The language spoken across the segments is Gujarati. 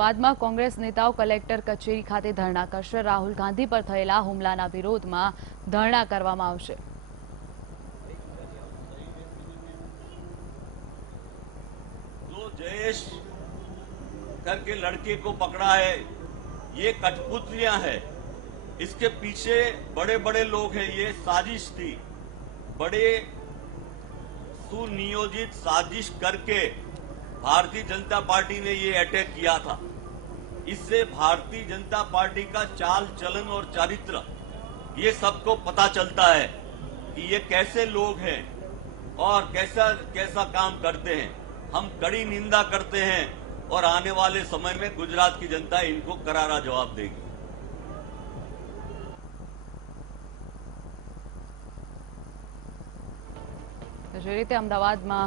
અમદાવાદમાં કોંગ્રેસ નેતાઓ કલેક્ટર કચેરી ખાતે ધરણા કરશે। રાહુલ ગાંધી પર થયેલા હુમલાના વિરોધમાં ધરણા કરવામાં આવશે। जो जयेश करके लड़के को पकड़ा है, ये कठपुतलियां है। इसके पीछे बड़े बड़े लोग हैं। ये साजिश थी, बड़े सुनियोजित साजिश करके भारतीय जनता पार्टी ने ये अटैक किया था। इससे भारतीय जनता पार्टी का चाल चलन और चरित्र ये सबको पता चलता है कि ये कैसे लोग हैं और कैसा कैसा काम करते हैं। हम कड़ी निंदा करते हैं और आने वाले समय में गुजरात की जनता इनको करारा जवाब देगी। જે રીતે અમદાવાદમાં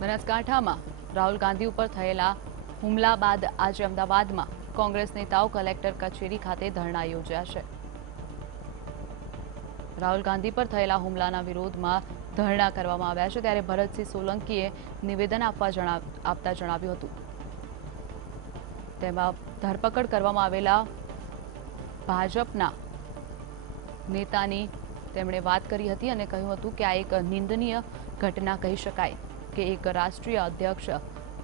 બનાસકાંઠામાં રાહુલ ગાંધી ઉપર થયેલા હુમલા બાદ આજે અમદાવાદમાં કોંગ્રેસ નેતાઓ કલેક્ટર કચેરી ખાતે ધરણા યોજ્યા છે। રાહુલ ગાંધી પર થયેલા હુમલાના વિરોધમાં ધરણા કરવામાં આવ્યા છે। ત્યારે ભરતસિંહ સોલંકીએ નિવેદન આપતા જણાવ્યું હતું। તેમાં ધરપકડ કરવામાં આવેલા ભાજપના નેતાની તેમણે વાત કરી હતી અને કહ્યું હતું કે આ એક નિંદનીય ઘટના કહી શકાય કે એક રાષ્ટ્રીય અધ્યક્ષ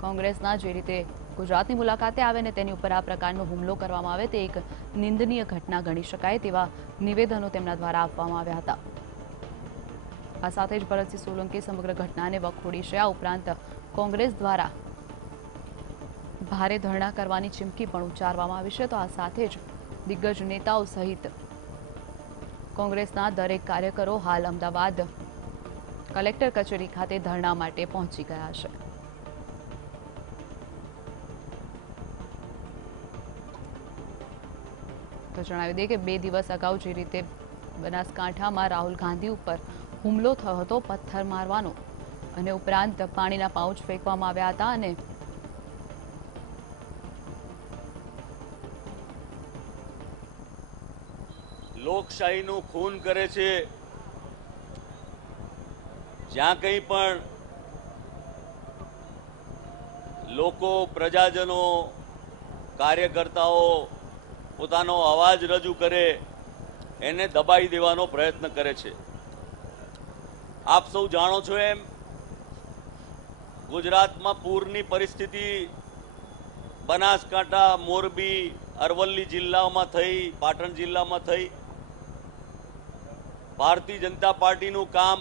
કોંગ્રેસના જે રીતે ગુજરાતની મુલાકાતે આવે ને તેની ઉપર આ પ્રકારનો હુમલો કરવામાં આવે તે એક નિંદનીય ઘટના ગણી શકાય તેવા નિવેદનો તેમના દ્વારા આપવામાં આવ્યા હતા। આ સાથે જ ભરતસિંહ સોલંકી સમગ્ર ઘટનાને વખોડી છે। આ ઉપરાંત કોંગ્રેસ દ્વારા ભારે ધરણા કરવાની ચીમકી પણ ઉચ્ચારવામાં આવી છે। તો આ સાથે જ દિગ્ગજ નેતાઓ સહિત કોંગ્રેસના દરેક કાર્યકરો હાલ અમદાવાદ કલેક્ટર કચેરી ખાતે ધરણા માટે પહોંચી ગયા છે। તો જણાવી દઈએ કે 2 દિવસ અગાઉ જે રીતે બનાસકાંઠામાં રાહુલ ગાંધી ઉપર હુમલો થયો હતો, પથ્થર મારવાનો અને ઉપરાંત પાણીના પાઉચ ફેંકવામાં આવ્યા હતા અને લોકશાહીનું ખૂન કરે છે। જ્યાં કંઈ પણ લોકો, પ્રજાજનો, કાર્યકર્તાઓ પોતાનો અવાજ રજૂ કરે એને દબાઈ દેવાનો પ્રયત્ન કરે છે। આપ સૌ જાણો છો એમ ગુજરાતમાં પૂરની પરિસ્થિતિ બનાસકાંઠા, મોરબી, અરવલ્લી જિલ્લામાં થઈ, પાટણ જિલ્લામાં થઈ। ભારતીય જનતા પાર્ટીનું કામ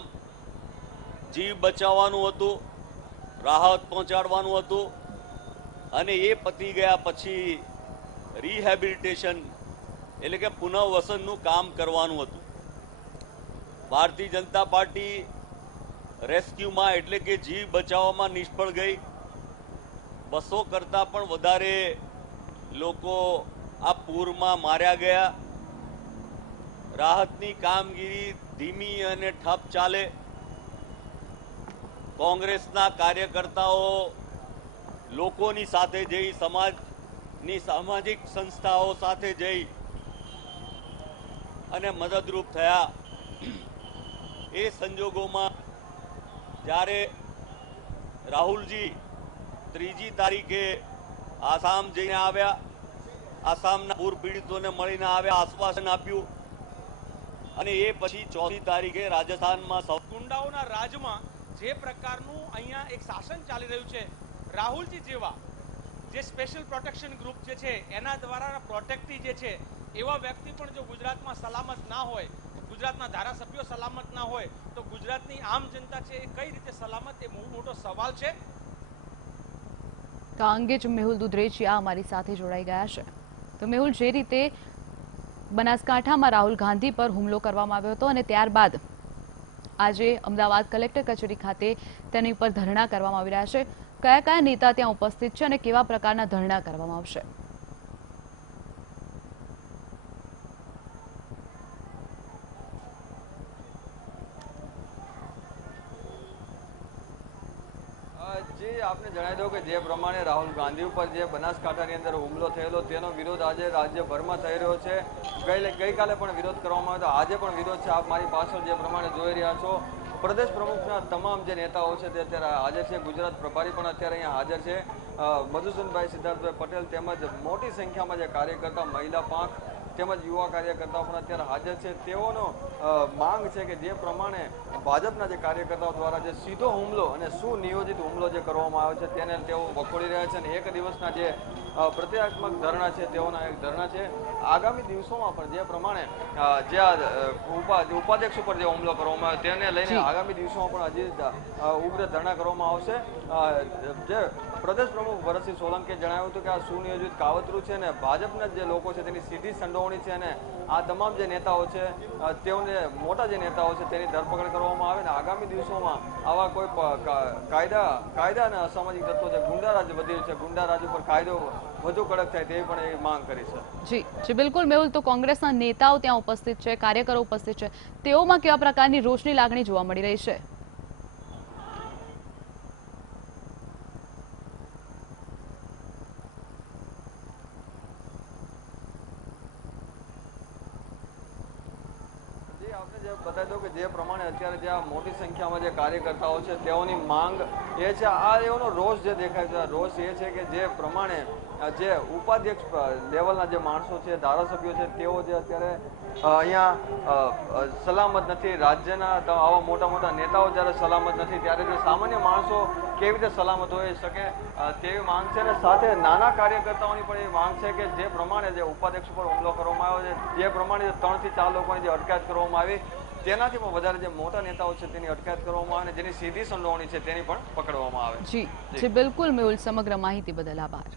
જીવ બચાવવાનું હતું, રાહત પહોંચાડવાનું હતું અને એ પતી ગયા પછી રિહેબિલિટેશન એટલે કે પુનઃવસનનું કામ કરવાનું હતું। ભારતીય જનતા પાર્ટી રેસ્ક્યુમાં એટલે કે જીવ બચાવવામાં નિષ્ફળ ગઈ। 200 કરતાં પણ વધારે લોકો આ પૂરમાં માર્યા ગયા। રાહતની કામગીરી ધીમી અને ઠપ ચાલે। કોંગ્રેસના કાર્યકર્તાઓ લોકોની સાથે જઈ, સમાજની સામાજિક સંસ્થાઓ સાથે જઈ અને મદદરૂપ થયા। એ સંજોગોમાં જ્યારે રાહુલજી 3જી તારીખે આસામ જઈને આવ્યા, આસામના પૂર પીડિતોને મળીને આવ્યા, આશ્વાસન આપ્યું અને એ પછી 4જી તારીખે રાજસ્થાનમાં ગુંડાઓના રાજમાં જે પ્રકારનું અહીંયા એક શાસન ચાલી રહ્યું છે, રાહુલજી જેવા જે સ્પેશિયલ પ્રોટેક્શન ગ્રુપ જે છે એના દ્વારા પ્રોટેક્ટી જે છે એવા વ્યક્તિ પણ જો ગુજરાતમાં સલામત ના હોય, ગુજરાતના ધારાસભ્યો સલામત ના હોય તો ગુજરાતની આમ જનતા છે એ કઈ રીતે સલામત, એ બહુ મોટો સવાલ છે। તો આ અંગે જ મેહુલ દુધરેજિયા અમારી સાથે જોડાઈ ગયા છે। તો મેહુલ, જે રીતે બનાસકાંઠામાં રાહુલ ગાંધી પર હુમલો કરવામાં આવ્યો હતો અને ત્યારબાદ આજે અમદાવાદ કલેક્ટર કચેરી ખાતે તેની ઉપર ધરણા કરવામાં આવી રહ્યા છે, કયા કયા નેતા ત્યાં ઉપસ્થિત છે અને કેવા પ્રકારના ધરણા કરવામાં આવશે? जी आपने जणावी दो कि जे प्रमाणे राहुल गांधी पर जे बनासकांठानी अंदर हुमलो थयेलो तेनो विरोध आज राज्यभरमा थई रह्यो छे। गई काले पण विरोध करवामां આવ્યો હતો, આજે પણ વિરોધ છે। आप मारी पाछळ जे प्रमाणे जोई रह्या छो પ્રદેશ પ્રમુખના તમામ જે નેતાઓ છે તે અત્યારે હાજર છે. ગુજરાત પ્રભારી પણ અત્યારે અહીંયા હાજર છે. મધુસૂદનભાઈ સિદ્ધાર્થભાઈ પટેલ તેમજ મોટી સંખ્યામાં જે કાર્યકર્તા, મહિલા પાંખ તેમજ યુવા કાર્યકર્તાઓ પણ અત્યારે હાજર છે. તેઓનો માંગ છે કે જે પ્રમાણે ભાજપના જે કાર્યકર્તાઓ દ્વારા જે સીધો હુમલો અને સુનિયોજિત હુમલો જે કરવામાં આવ્યો છે તેને તેઓ વખોડી રહ્યા છે. અને એક દિવસના જે પ્રતિકાત્મક ધરણા છે તેઓના એક ધરણા છે. આગામી દિવસોમાં પણ જે પ્રમાણે જે ઉપાધ્યક્ષ ઉપર જે હુમલો કરવામાં આવ્યો તેને લઈને આગામી દિવસોમાં પણ હજી ઉગ્ર ધરણા કરવામાં આવશે. જે પ્રદેશ પ્રમુખ ભરતસિંહ સોલંકીએ જણાવ્યું હતું કે આ સુનિયોજિત કાવતરું છે ને ભાજપના જે લોકો છે તેની સીધી સંડોવણી છે અને આ તમામ જે નેતાઓ છે તેઓને મોટા જે નેતાઓ છે તેની ધરપકડ કરવામાં આવે ને આગામી દિવસોમાં આવા કોઈ કાયદા અને અસામાજિક તત્વો જે ગુંડારાજ વધ્યું છે, ગુંડારાજ ઉપર કાયદો વધુ કડક થાય તેવી પણ એ માંગ કરી છે. જી બિલકુલ મેહુલ, તો કોંગ્રેસના નેતાઓ ત્યાં ઉપસ્થિત છે, કાર્યકરો ઉપસ્થિત છે, તેઓમાં કેવા પ્રકારની રોષની લાગણી જોવા મળી રહી છે? બતાવી દો કે જે પ્રમાણે અત્યારે જ્યાં મોટી સંખ્યામાં જે કાર્યકર્તાઓ છે તેઓની માંગ એ છે, આ એઓનો રોષ જે દેખાય છે, રોષ એ છે કે જે પ્રમાણે જે ઉપાધ્યક્ષ લેવલના જે માણસો છે, ધારાસભ્યો છે, તેઓ જે અત્યારે અહીંયા સલામત નથી. રાજ્યના આવા મોટા મોટા નેતાઓ જ્યારે સલામત નથી ત્યારે જે સામાન્ય માણસો કેવી રીતે સલામત હોઈ શકે તેવી માંગ છે. અને સાથે નાના કાર્યકર્તાઓની પણ એ માંગ છે કે જે પ્રમાણે જે ઉપાધ્યક્ષ પર હુમલો કરવામાં આવ્યો છે, જે પ્રમાણે 3 થી 4 લોકોની જે અટકાયત કરવામાં આવી તેનાથી પણ વધારે જે મોટા નેતાઓ છે તેની અટકાયત કરવામાં આવે અને જેની સીધી સંડોવણી છે તેની પણ પકડવામાં આવે. જી બિલકુલ મેહુલ, સમગ્ર માહિતી બદલ આભાર.